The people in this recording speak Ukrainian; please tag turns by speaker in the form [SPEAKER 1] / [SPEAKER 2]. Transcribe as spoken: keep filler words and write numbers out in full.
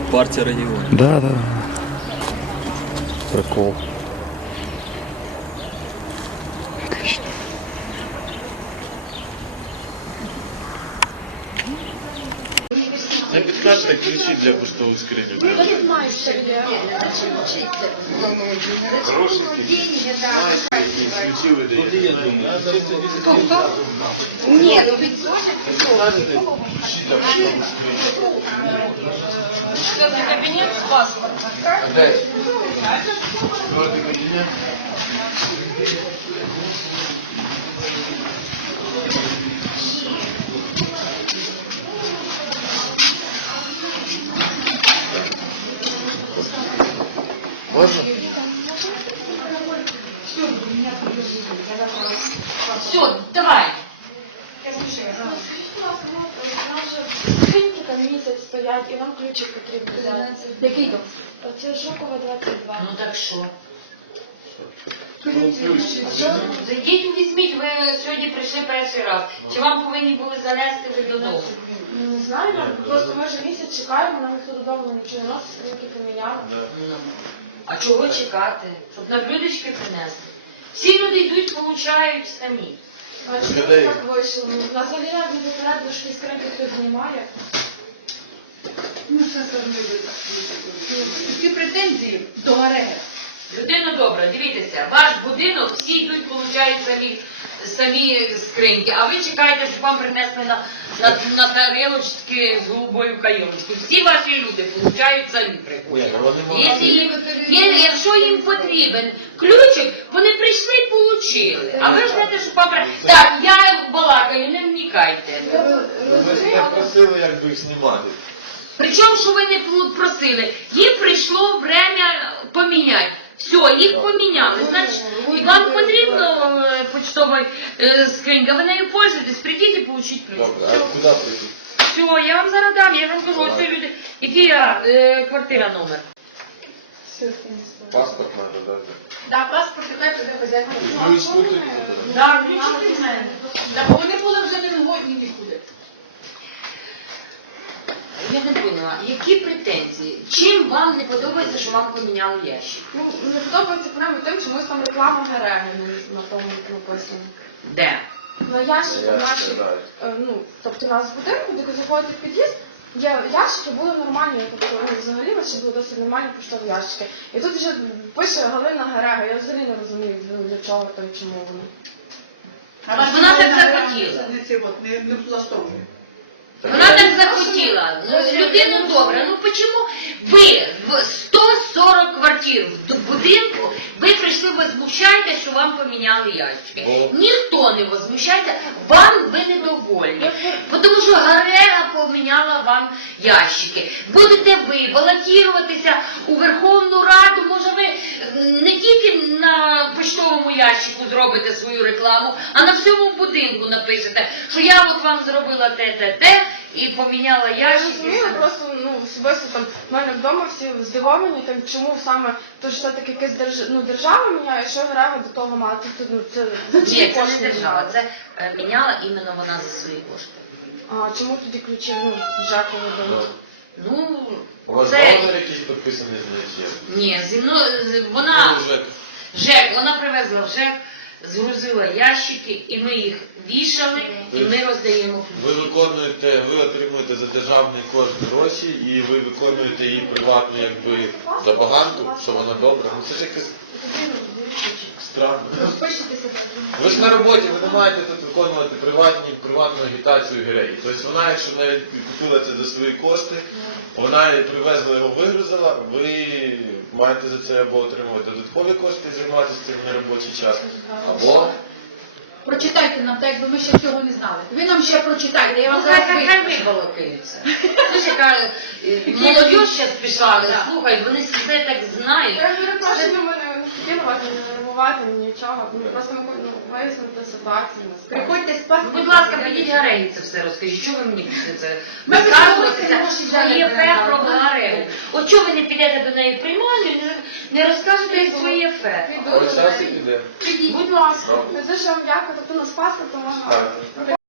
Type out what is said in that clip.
[SPEAKER 1] Партія регіонів.
[SPEAKER 2] Да, да. Прикол. Отлично.
[SPEAKER 3] Не підкажете ключі для поштової скрині. Ключі ви даєте.
[SPEAKER 4] Ні, кабінет з паспортом.
[SPEAKER 3] Де? Можете кабінет? Можно?
[SPEAKER 4] Все, давай.
[SPEAKER 5] Скриньки там місяць стоять, і нам ключик потрібно взяти.
[SPEAKER 4] Який там?
[SPEAKER 5] Це Жукова двадцять два.
[SPEAKER 4] Ну так що?
[SPEAKER 3] Ну, ключ.
[SPEAKER 4] Зайдіть, візьміть, ви сьогодні прийшли перший раз. Чи вам повинні були занести ви додому?
[SPEAKER 5] Не знаю, просто ми вже місяць чекаємо, нам ніхто додому нічого не носить, скриньки поміняли.
[SPEAKER 4] А чого чекати? Щоб на блюдечки принесли. Всі люди йдуть, получають самі.
[SPEAKER 5] А чому так вийшло? У нас взагалі навіть не поперед, що скриньки тут немає.
[SPEAKER 6] Які претензії до ГАРЕГи?
[SPEAKER 4] Людина добра, дивіться, ваш будинок, всі йдуть, получають самі, самі скриньки, а ви чекаєте, щоб вам принесли на, на, на тарілочки з голубою кайомочкою. Всі ваші люди получають самі приходять. Якщо їм, є- якщо їм потрібен ключик, вони прийшли і получили. А ви ж знаєте, що вам при- Так, я балакаю, не вмікайте.
[SPEAKER 3] Ви ж не просили, як би їх знімати.
[SPEAKER 4] Причому, що ви не просили, їм прийшло время поміняти. Все, їх поміняли. Значить, і вам потрібно е, почтова е, скринька, ви нею пользуєтесь, прийдіть і получіть ключ.
[SPEAKER 3] Добре, а куди прийти?
[SPEAKER 4] Все, я вам зараз дам, я вам кажу, ось люди. Який е, квартира номер?
[SPEAKER 3] Паспорт треба дати.
[SPEAKER 6] Да, паспорт, хай прийде хазяйка.
[SPEAKER 3] Ключ тут.
[SPEAKER 4] Да, ключ від мене.
[SPEAKER 6] Так, вони були вже не годні нікуди.
[SPEAKER 4] Я не поняла, які претензії? Чим вам не подобається, що вам поміняли ящик?
[SPEAKER 5] Ну, не подобається прямо тим, що ми там реклама ГАРЕГи на тому написано.
[SPEAKER 4] Де?
[SPEAKER 5] На ящику
[SPEAKER 3] Я
[SPEAKER 5] наші,
[SPEAKER 3] знаю.
[SPEAKER 5] е, ну, тобто у нас в будинку, де заходити в під'їзд, є ящики, були нормальні, тобто ну, взагалі наші були досить нормальні поштові ящики. І тут вже пише Галина ГАРЕГа, я взагалі не розумію, для чого там, чому вони.
[SPEAKER 4] А вона так захотіла.
[SPEAKER 6] Не ці от, не, не влаштовує.
[SPEAKER 4] Вона так захотіла. Ну, людина добра. Ну почему ви в сто сорок квартир в будинку, ви прийшли, возмущаєте, що вам поміняли ящики. Ніхто не возмущається, вам ви недовольні. Тому що ГАРЕГа поміняла вам ящики. Будете ви балотуватися у Верховну Раду, може ви не тільки на поштовому ящику зробите свою рекламу, а на всьому будинку напишете, що я от вам зробила те-те-те, і поміняла
[SPEAKER 5] Я
[SPEAKER 4] ящики.
[SPEAKER 5] розумію, просто ну, особисто там в мене вдома всі здивовані, там, чому саме, то що все-таки якась держ... ну, держава міняє, що ГАРЕГа до того має. Тобто, ну, це за
[SPEAKER 4] Ні,
[SPEAKER 5] чиї
[SPEAKER 4] це
[SPEAKER 5] кошти
[SPEAKER 4] не держава,
[SPEAKER 5] міняли?
[SPEAKER 4] це е, міняла іменно вона за свої кошти.
[SPEAKER 5] А чому тоді ключі, ну, ЖЕКу видають?
[SPEAKER 4] Ну,
[SPEAKER 3] У вас
[SPEAKER 4] це...
[SPEAKER 3] договір якийсь підписаний з нею?
[SPEAKER 4] Ні, зі мною, з- вона,
[SPEAKER 3] Ну, вже.
[SPEAKER 4] ЖЕК, вона привезла в ЖЕК, згрузила ящики, і ми їх вішали, і ми роздаємо
[SPEAKER 3] Ви
[SPEAKER 4] ключі.
[SPEAKER 3] виконуєте, ви отримуєте за державний кошт гроші і ви виконуєте її приватну якби забаганку, що вона добра. Ну це ж якось странно.
[SPEAKER 6] Розпишитися.
[SPEAKER 3] Ви ж на роботі, ви не маєте тут виконувати приватні, приватну агітацію ГРЕї. Тобто вона, якщо навіть купила це за свої кошти, вона і привезла його, вигрузила, ви маєте за це або отримувати додаткові кошти, займатися цим на робочий час, або...
[SPEAKER 6] Прочитайте нам, так якби ми ще цього не знали. Ви нам ще прочитайте, я
[SPEAKER 4] Ну,
[SPEAKER 6] вам
[SPEAKER 4] хай,
[SPEAKER 6] зараз
[SPEAKER 4] хай, хай
[SPEAKER 6] вискажу.
[SPEAKER 4] вибалакаються. Ти ж яка е, молодь зараз пішла, слухай, вони все так знають.
[SPEAKER 5] Я не перепрошую, ми не хотіли вас не нервувати, нічого. Ми просто ми ну, вияснити ситуацію.
[SPEAKER 6] Приходьте з
[SPEAKER 4] Ну,
[SPEAKER 6] паспортом.
[SPEAKER 4] будь ласка, підіть ГАРЕГі це все розкажіть. Чого ви мені пішли це
[SPEAKER 6] Ми
[SPEAKER 4] розказуватися?
[SPEAKER 6] просто
[SPEAKER 4] Своє
[SPEAKER 6] не
[SPEAKER 4] фе
[SPEAKER 6] знаємо.
[SPEAKER 4] про ГАРЕГу. От чого ви не підете до неї в приймальню, не, не розкажете своє фе?
[SPEAKER 3] Ось зараз і піде.
[SPEAKER 4] Будь ласка.
[SPEAKER 5] Дуже вам дякую, тобто у нас паспорт, можна.
[SPEAKER 3] Так.